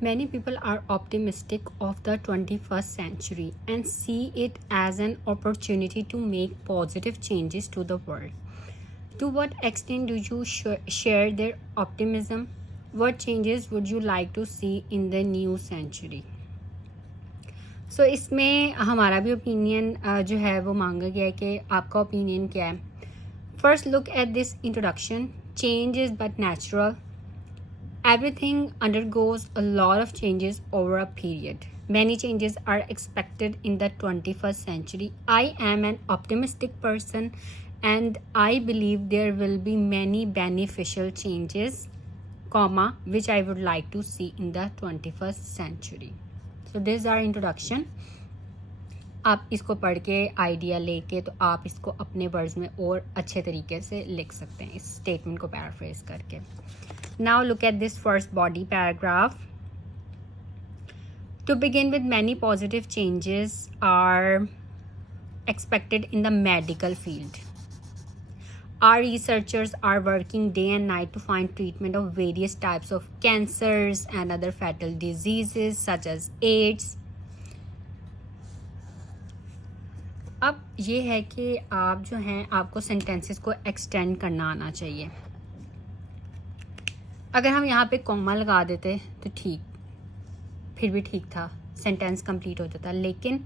Many people are optimistic of the 21st century and see it as an opportunity to make positive changes to the world. To what extent do you share their optimism? What changes would you like to see in the new century? सो इसमें हमारा भी opinion जो है वो मांगा गया है कि आपका ओपिनियन क्या है. First look at this introduction. Change is but natural. Everything undergoes a lot of changes over a period. Many changes are expected in the 21st century. I am an optimistic person and I believe there will be many beneficial changes, comma, which I would like to see in the 21st century. So this is our introduction. आप इसको पढ़ के idea लेके तो आप इसको अपने words में और अच्छे तरीके से लिख सकते हैं इस स्टेटमेंट को पैराफ्रेज करके. Now look at this first body paragraph. To begin with many positive changes are expected in the medical field. Our researchers are working day and night to find treatment of various types of cancers and other fatal diseases such as AIDS. अब ये है कि आप जो हैं आपको sentences को extend करना आना चाहिए. अगर हम यहाँ पे कॉमा लगा देते तो ठीक, फिर भी ठीक था, सेंटेंस कंप्लीट हो जाता. लेकिन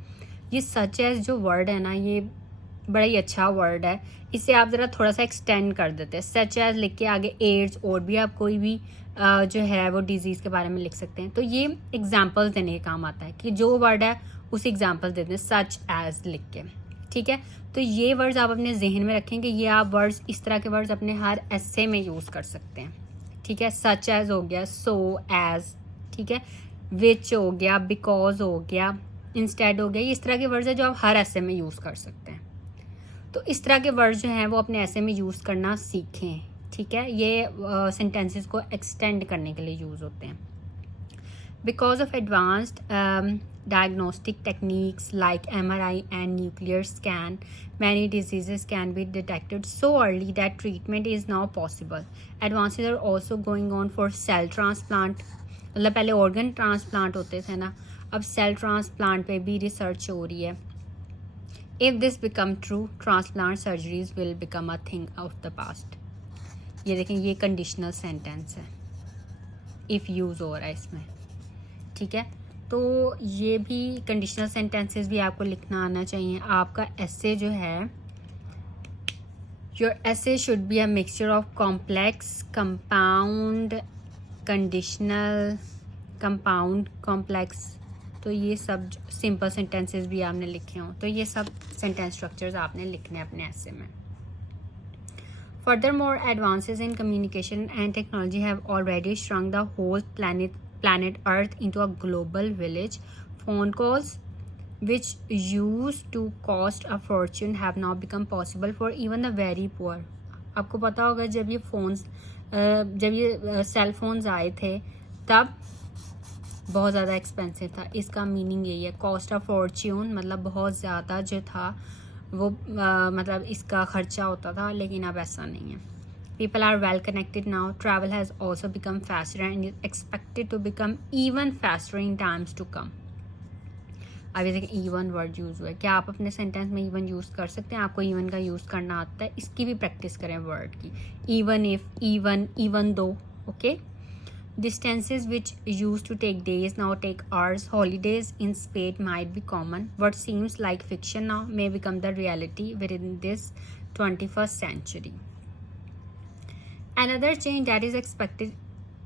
ये सच एज जो वर्ड है ना, ये बड़ा ही अच्छा वर्ड है. इसे आप ज़रा थोड़ा सा एक्सटेंड कर देते. सच एज लिख के आगे एड्स और भी आप कोई भी जो है वो डिजीज़ के बारे में लिख सकते हैं. तो ये एग्जांपल्स देने का काम आता है कि जो वर्ड है उसे एग्जांपल देते हैं सच एज लिख के. ठीक है, तो ये वर्ड्स आप अपने जहन में रखें कि ये आप वर्ड्स, इस तरह के वर्ड्स अपने हर एसे में यूज़ कर सकते हैं. ठीक है, सच एज हो गया, सो एज, ठीक है, विच हो गया, बिकॉज हो गया, इंस्टेड हो गया. ये इस तरह के वर्ड्स हैं जो आप हर ऐसे में यूज़ कर सकते हैं. तो इस तरह के वर्ड्स जो हैं वो अपने ऐसे में यूज़ करना सीखें. ठीक है, ये सेंटेंसेस को एक्सटेंड करने के लिए यूज़ होते हैं. Because of advanced diagnostic techniques like MRI and nuclear scan, many diseases can be detected so early that treatment is now possible. Advances are also going on for cell transplant. मतलब पहले organ transplant होते थे ना, अब cell transplant पे भी research हो रही है. If this become true, transplant surgeries will become a thing of the past. ये देखें, ये conditional sentence है, if use हो रहा है इसमें. ठीक है, तो ये भी कंडीशनल सेंटेंसेस भी आपको लिखना आना चाहिए. आपका एसे जो है, your essay should be a mixture of complex, compound, conditional, compound, complex. तो ये सब सिंपल सेंटेंसेस भी आपने लिखे हों, तो ये सब सेंटेंस स्ट्रक्चर्स आपने लिखने अपने एसे में. Furthermore, advances in communication and technology have already shrunk the whole planet Earth into a global village. Phone calls, which used to cost a fortune, have now become possible for even the very poor. आपको पता होगा जब ये cell phones आए थे तब बहुत ज़्यादा एक्सपेंसिव था. इसका मीनिंग यही है, कॉस्ट ऑफ फॉर्च्यून, मतलब बहुत ज़्यादा जो था वो मतलब इसका खर्चा होता था, लेकिन अब ऐसा नहीं है. People are well connected now. Travel has also become faster and is expected to become even faster in times to come. अभी तक even वर्ड यूज़ हुआ है. क्या आप अपने सेंटेंस में even यूज़ कर सकते हैं? आपको even का यूज़ करना आता है, इसकी भी प्रैक्टिस करें वर्ड की. even if, even though. Okay. Distances which used to take days now take hours. Holidays in Spain might be common. What seems like fiction now may become the reality within this 21st century. Another change that is expected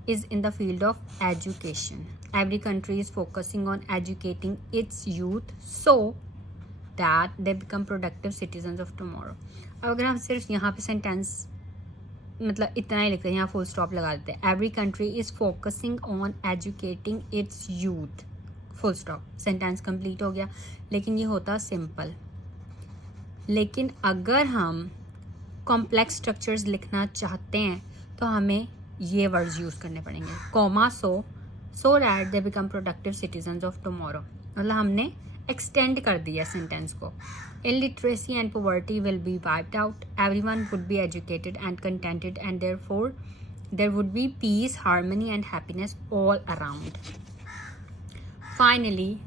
is in the field of education. Every country is focusing on educating its youth so that they become productive citizens of tomorrow. अब अगर हम सिर्फ यहाँ पे sentence मतलब इतना ही लिखते हैं, यहाँ फुल स्टॉप लगा देते हैं. Every country is focusing on educating it's youth, full stop, sentence complete हो गया. लेकिन ये होता सिंपल. लेकिन अगर हम कॉम्प्लेक्स स्ट्रक्चर्स लिखना चाहते हैं तो हमें ये वर्ड्स यूज़ करने पड़ेंगे. Comma, so that they become productive citizens of tomorrow. मतलब हमने एक्सटेंड कर दिया सेंटेंस को. Illiteracy and poverty will be wiped out. Everyone would be educated and contented and therefore there would be peace, harmony and happiness all around. Finally,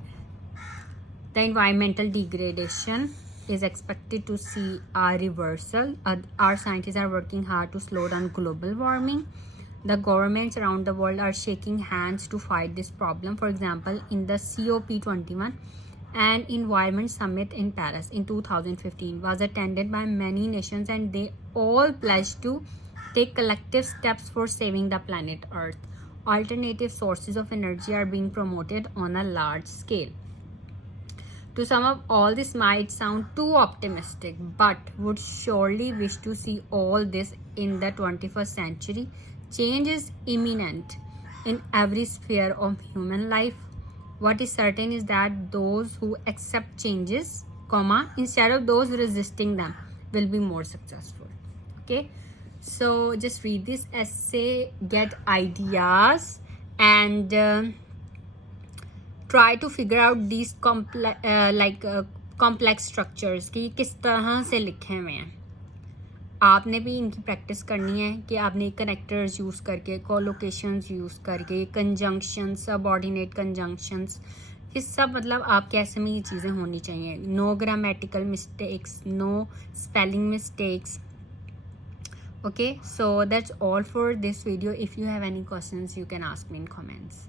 the environmental degradation is expected to see a reversal. Our scientists are working hard to slow down global warming. The governments around the world are shaking hands to fight this problem. For example, in the COP21, an environment summit in Paris in 2015 was attended by many nations, and they all pledged to take collective steps for saving the planet Earth. Alternative sources of energy are being promoted on a large scale. To sum up, all this might sound too optimistic, but would surely wish to see all this in the 21st century. Change is imminent in every sphere of human life. What is certain is that those who accept changes, instead of those resisting them, will be more successful. Okay, so just read this essay, get ideas, and try to figure out these complex structures कि किस तरह से लिखे हुए हैं. आपने भी इनकी प्रैक्टिस करनी है कि आपने कनेक्टर्स यूज़ करके, कोलोकेशंस यूज़ करके, कंजंक्शंस, सबऑर्डिनेट कंजंक्शंस, ये सब मतलब आपके ऐसे में ये चीज़ें होनी चाहिए. No grammatical mistakes, no spelling mistakes. Okay, so that's all for this video. If you have any questions, you can ask me in comments.